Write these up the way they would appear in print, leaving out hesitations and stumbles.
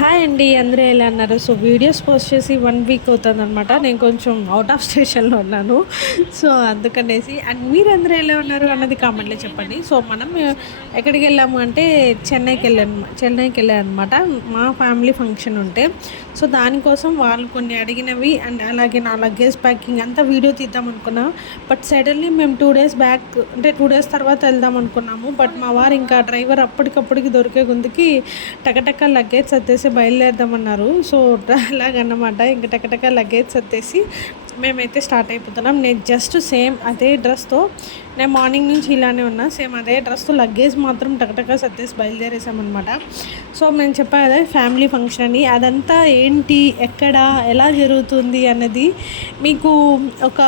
Hi అండి, అందరూ ఎలా అన్నారు? సో వీడియోస్ పోస్ట్ చేసి 1 వీక్ అవుతుందన్నమాట. నేను కొంచెం అవుట్ ఆఫ్ స్టేషన్లో ఉన్నాను. సో అందుకనేసి అండ్ మీరందరూ ఎలా ఉన్నారు అన్నది కామెంట్లో చెప్పండి. సో మనం ఎక్కడికి వెళ్ళాము అంటే చెన్నైకి వెళ్ళాను అనమాట. మా ఫ్యామిలీ ఫంక్షన్ ఉంటే సో దానికోసం వాళ్ళు కొన్ని అడిగినవి అండ్ అలాగే నా లగేజ్ ప్యాకింగ్ అంతా వీడియో తీద్దాం అనుకున్నాం. బట్ సడన్లీ మేము 2 days బ్యాక్ అంటే 2 days తర్వాత వెళ్దాం అనుకున్నాము. బట్ మా వారు ఇంకా డ్రైవర్ అప్పటికప్పటికి దొరికే గుందుకి టకటక లగేజ్ సర్దేసి బయలుదేరదామన్నారు. సో అలాగన్నమాట. ఇంక టకటక లగేజ్ సర్దేసి మేమైతే స్టార్ట్ అయిపోతున్నాం. నేను జస్ట్ సేమ్ అదే డ్రెస్తో నేను మార్నింగ్ నుంచి ఇలానే ఉన్నా. సేమ్ అదే డ్రెస్తో లగేజ్ మాత్రం టకటక సర్దేసి బయలుదేరేసామన్నమాట. సో మేము చెప్పాను కదా ఫ్యామిలీ ఫంక్షన్ అని. అదంతా ఏంటి, ఎక్కడ, ఎలా జరుగుతుంది అన్నది మీకు ఒక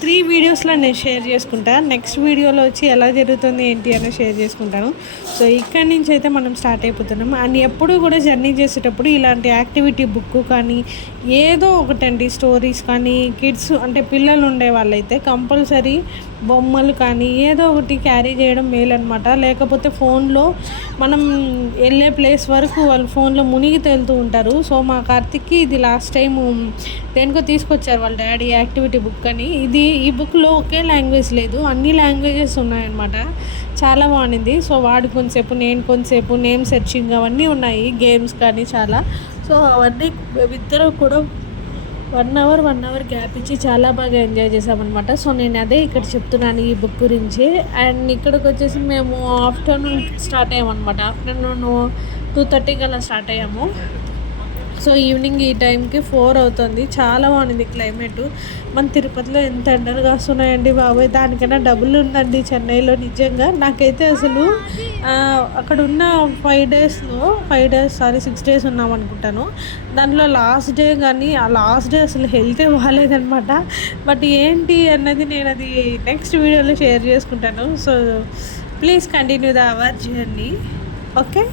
3 వీడియోస్లో నేను షేర్ చేసుకుంటాను. నెక్స్ట్ వీడియోలో వచ్చి ఎలా జరుగుతుంది ఏంటి అని షేర్ చేసుకుంటాను. సో ఇక్కడి నుంచి అయితే మనం స్టార్ట్ అయిపోతున్నాం. అండ్ ఎప్పుడు కూడా జర్నీ చేసేటప్పుడు ఇలాంటి యాక్టివిటీ బుక్ కానీ ఏదో ఒకటండి, స్టోరీస్ కానీ కిడ్స్ అంటే పిల్లలు ఉండే వాళ్ళైతే కంపల్సరీ బొమ్మలు కానీ ఏదో ఒకటి క్యారీ చేయడం మేలు అనమాట. లేకపోతే ఫోన్లో మనం వెళ్ళే ప్లేస్ వరకు వాళ్ళు ఫోన్లో మునిగి తేలుతూ ఉంటారు. సో మా కార్తిక్కి ఇది లాస్ట్ టైం దేనికో తీసుకొచ్చారు వాళ్ళ డాడీ యాక్టివిటీ బుక్ అని. ఈ బుక్లో ఒకే లాంగ్వేజ్ లేదు, అన్ని లాంగ్వేజెస్ ఉన్నాయన్నమాట. చాలా బాగుంది. సో వాడు కొంతసేపు, నేను కొంతసేపు నేమ్ సెర్చింగ్ అవన్నీ ఉన్నాయి, గేమ్స్ కానీ చాలా. సో అవన్నీ మేమిద్దరం కూడా 1 hour గ్యాప్ ఇచ్చి చాలా బాగా ఎంజాయ్ చేసామన్నమాట. సో నేను అదే ఇక్కడ చెప్తున్నాను ఈ బుక్ గురించి. అండ్ ఇక్కడికి వచ్చేసి మేము ఆఫ్టర్నూన్ స్టార్ట్ అయ్యామన్నమాట. ఆఫ్టర్నూన్ 2:30 అలా స్టార్ట్ అయ్యాము. సో ఈవినింగ్ ఈ టైంకి 4 అవుతుంది. చాలా బాగుంది క్లైమేట్. మన తిరుపతిలో ఎంత ఎండలు కాస్తున్నాయండి బాబాయ్, దానికన్నా డబుల్ ఉందండి చెన్నైలో. నిజంగా నాకైతే అసలు అక్కడ ఉన్న 6 days ఉన్నాం అనుకుంటాను. దాంట్లో లాస్ట్ డే కానీ ఆ లాస్ట్ డే అసలు హెల్తే బాగాలేదనమాట. బట్ ఏంటి అన్నది నేను అది నెక్స్ట్ వీడియోలో షేర్ చేసుకుంటాను. So please continue our journey. Okay.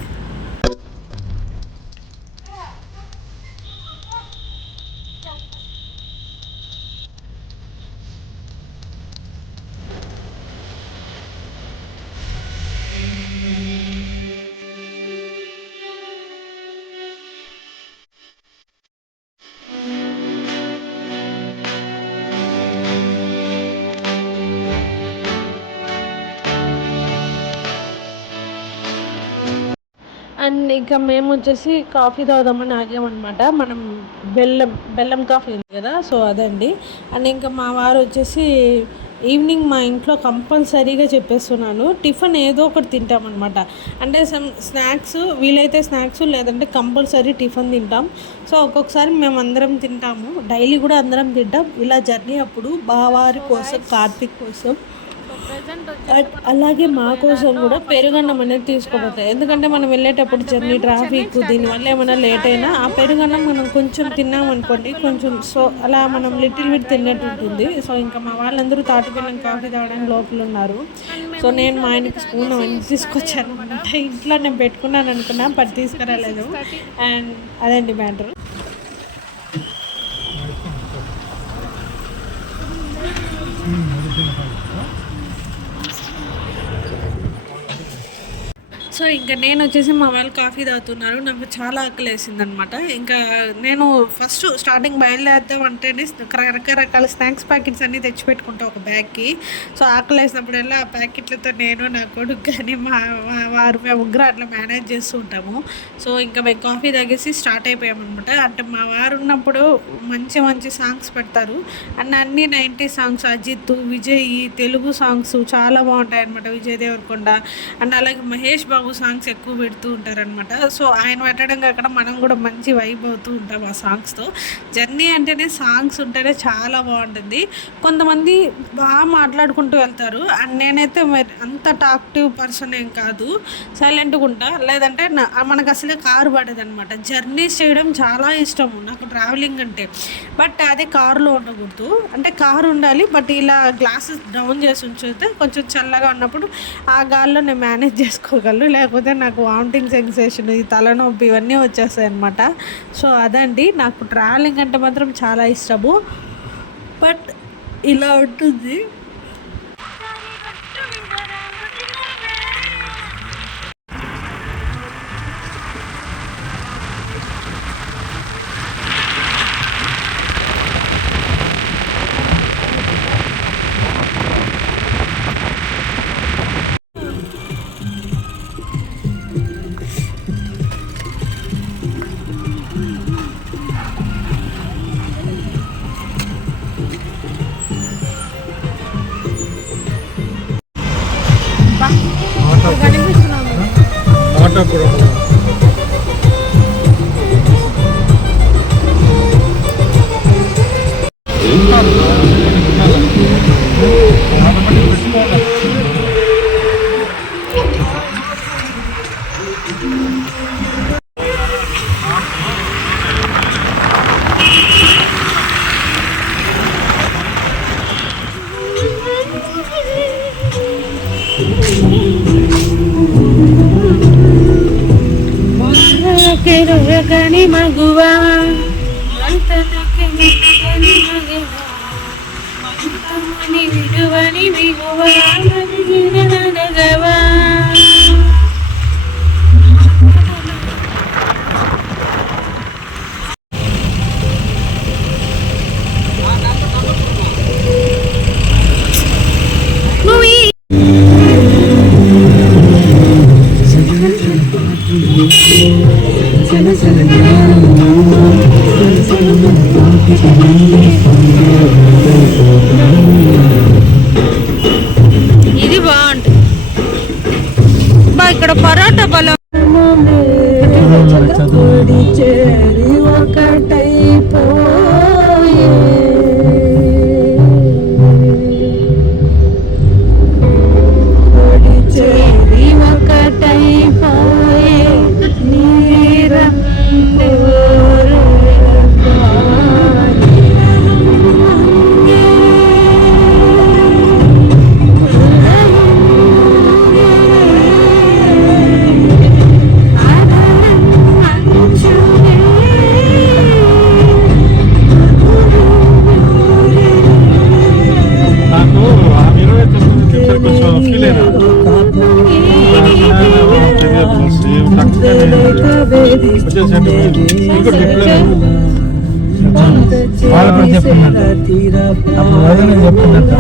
And ఇంకా మేము వచ్చేసి కాఫీ తాగుదామని ఆగామన్నమాట. మనం బెల్లం కాఫీ ఉంది కదా, సో అదండి. అండ్ ఇంకా మా వారు వచ్చేసి ఈవినింగ్ మా ఇంట్లో కంపల్సరీగా చెప్పేస్తున్నాను టిఫిన్ ఏదో ఒకటి తింటామన్నమాట. అంటే స్నాక్స్ వీలైతే స్నాక్స్, లేదంటే కంపల్సరీ టిఫిన్ తింటాం. సో ఒక్కొక్కసారి మేము అందరం తింటాము, డైలీ కూడా అందరం తింటాం. ఇలా జర్నీ అప్పుడు బావారి కోసం, కార్తిక్ కోసం అలాగే మా కోసం కూడా పెరుగన్నం అనేది తీసుకోపోతాయి. ఎందుకంటే మనం వెళ్ళేటప్పుడు జర్నీ, ట్రాఫిక్, దీనివల్ల ఏమైనా లేట్ అయినా ఆ పెరుగన్నం మనం కొంచెం తిన్నామనుకోండి, కొంచెం సో అలా మనం లిటిల్ బిట్ తిన్నట్టు ఉంటుంది. సో ఇంకా మా వాళ్ళందరూ తాటిబెల్లం కాఫీ తాగడానికి లోపల ఉన్నారు. సో నేను మా ఆయనకి స్పూన్ అవన్నీ తీసుకొచ్చాను అనమాట. ఇంట్లో నేను పెట్టుకున్నాను అనుకున్నా, బట్ తీసుకురాలేదు. అండ్ అదండి మ్యాటర్. సో ఇంకా నేను వచ్చేసి మా వాళ్ళు కాఫీ తాగుతున్నారు. నాకు చాలా ఆకలి వేసిందనమాట. ఇంకా నేను ఫస్ట్ స్టార్టింగ్ బయలుదేరుదాం అంటేనే రకరకాల స్నాక్స్ ప్యాకెట్స్ అన్నీ తెచ్చిపెట్టుకుంటాను ఒక బ్యాగ్కి. సో ఆకలి వేసినప్పుడల్లా ఆ ప్యాకెట్లతో నేను, నా కొడుకు కానీ మా వారు, మేము ముగ్గురు అట్లా మేనేజ్ చేస్తూ ఉంటాము. సో ఇంకా మేము కాఫీ తాగేసి స్టార్ట్ అయిపోయామన్నమాట. అంటే మా వారు ఉన్నప్పుడు మంచి మంచి సాంగ్స్ పెడతారు. అండ్ అన్ని 90s songs, Ajith, Vijay Telugu songs చాలా బాగుంటాయి అనమాట. విజయ్ దేవరకొండ అండ్ అలాగే మహేష్ బాబు సాంగ్స్ ఎక్కువ పెడుతూ ఉంటారనమాట. సో ఆయన పెట్టడం కాకుండా మనం కూడా మంచి వైబ్ అవుతూ ఉంటాం ఆ సాంగ్స్తో. జర్నీ అంటేనే సాంగ్స్ ఉంటేనే చాలా బాగుంటుంది. కొంతమంది బాగా మాట్లాడుకుంటూ వెళ్తారు. అండ్ నేనైతే అంత టాక్టివ్ పర్సన్ ఏం కాదు, సైలెంట్గా ఉంటా. లేదంటే మనకు అసలే కారు పడేదనమాట. జర్నీస్ చేయడం చాలా ఇష్టము నాకు, ట్రావెలింగ్ అంటే. బట్ అదే కారులో ఉండకూడదు, అంటే కారు ఉండాలి. బట్ ఇలా గ్లాసెస్ డౌన్ చేసి ఉంచితే కొంచెం చల్లగా ఉన్నప్పుడు ఆ గాల్లో నేను మేనేజ్ చేసుకోగలను. లేకపోతే నాకు వామిటింగ్ సెన్సేషన్, ఈ తలనొప్పి ఇవన్నీ వచ్చేస్తాయి అనమాట. సో అదండి, నాకు ట్రావెలింగ్ అంటే మాత్రం చాలా ఇష్టము. బట్ ఇలా ఉంటుంది. రొరగని మగువా అంతనకని మగువా అంతమని విడువని విగువా నగవా. ఇది బాగుంటుంది బా. ఇక్కడ పరోటా బలం వాళ్ళు కూడా చెప్తున్నట్టు అప్పుడు వదిన చెప్తున్నట్టు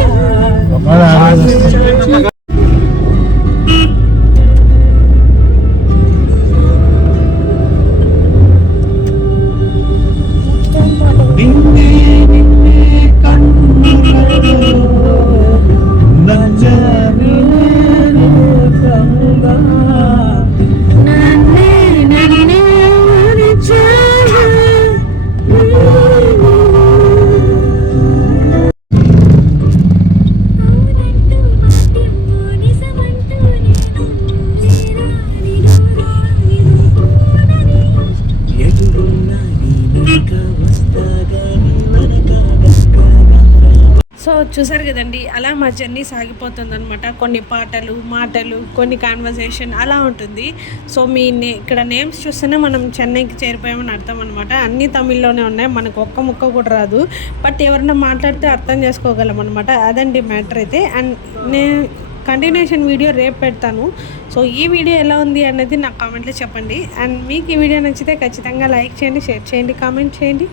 సో చూసారు కదండి, అలా మా జర్నీ సాగిపోతుంది అనమాట. కొన్ని పాటలు, మాటలు, కొన్ని కాన్వర్సేషన్ అలా ఉంటుంది. సో మీ ఇక్కడ నేమ్స్ చూస్తేనే మనం చెన్నైకి చేరిపోయామని అర్థం అనమాట. అన్నీ తమిళ్లోనే ఉన్నాయి, మనకు ఒక్క ముక్క కూడా రాదు. బట్ ఎవరైనా మాట్లాడితే అర్థం చేసుకోగలం అనమాట. అదండి మ్యాటర్ అయితే. అండ్ నేను కంటిన్యూషన్ వీడియో రేపు పెడతాను. సో ఈ వీడియో ఎలా ఉంది అనేది నాకు కామెంట్లో చెప్పండి. అండ్ మీకు ఈ వీడియో నచ్చితే ఖచ్చితంగా లైక్ చేయండి, షేర్ చేయండి, కామెంట్ చేయండి.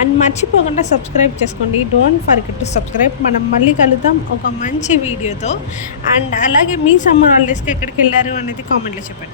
అండ్ మర్చిపోకుండా సబ్స్క్రైబ్ చేసుకోండి. Don't forget to subscribe. మనం మళ్ళీ కలుద్దాం ఒక మంచి వీడియోతో. అండ్ అలాగే మీ సమ్మర్ హాలిడేస్కి ఎక్కడికి వెళ్ళారు అనేది కామెంట్లో చెప్పండి.